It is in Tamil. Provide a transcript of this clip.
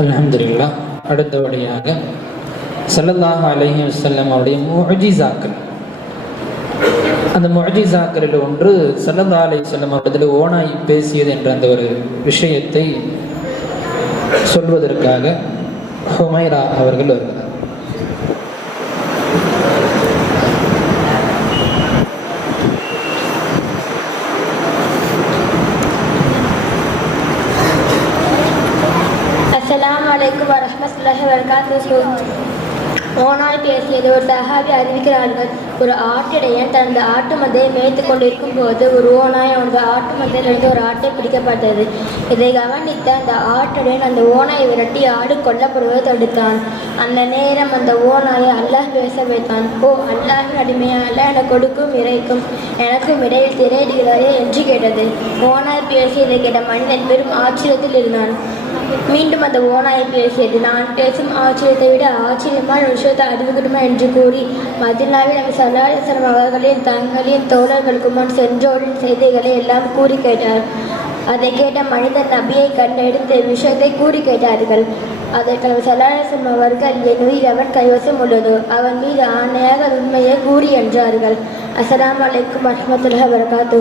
அலமதுல்லா அடுத்தபடியாக சல்லல்லாஹ் அலஹி வஸல்லம் அவருடைய முஅஜிசாக்கள் அந்த முஅஜிசாக்களில் ஒன்று சல்லல்லா அலி சொல்லம் அவர்கள் ஓனாய் பேசியது என்ற அந்த ஒரு விஷயத்தை சொல்வதற்காக ஹுமைரா அவர்கள் வருகிறார் அஸ்லாம் அலைக்கும் வரமத்துல்லாஹி வரகாத்து ஓனாய் பேசியது ஒரு சஹாபி அறிவிக்கிறார்கள் ஒரு ஆட்டிடையன் தனது ஆட்டு மந்தையை மேய்த்து கொண்டிருக்கும் போது ஒரு ஓனாய் அவனது ஆட்டு மந்தையிலிருந்து ஒரு ஆட்டை பிடிக்கப்பட்டது இதை கவனித்த அந்த ஆட்டுடன் அந்த ஓனாயை விரட்டி ஆடு கொல்லப்படுவதை தடுத்தான் அந்த நேரம் அந்த ஓனாயை அல்லாஹ் பேச வைத்தான் ஓ அல்லாஹின் அடிமையால எனக்கு கொடுக்கும் இறைக்கும் எனக்கும் இடையில் திரையிடுகிறாரே என்று கேட்டது ஓனாய் பேசியதை கேட்ட மனிதன் பெரும் ஆச்சரியத்தில் இருந்தான் மீண்டும் அந்த ஓநாயை பேசியது நான் பேசும் ஆச்சரியத்தை விட ஆச்சரியமான விஷயத்தை அறிவிக்கணுமா என்று கூறி மதினாவில் நம்ம சல்லாசனம் அவர்களின் தங்களின் தோழர்களுக்கு முன் சென்றோரின் செய்திகளை எல்லாம் கூறி கேட்டார். அதை கேட்ட மனிதன் நபியை கண்டெடுத்து விஷயத்தை கூறி கேட்டார்கள். அதற்கு நபி அவர்கள் என் உயிர் அவன் கைவசம் உள்ளது. அவன் மீது ஆணையாக உண்மையை கூறி என்றார்கள். அஸ்லாம் வலைக்கும் வரஹ்மத்துல்லாஹி வரகாத்து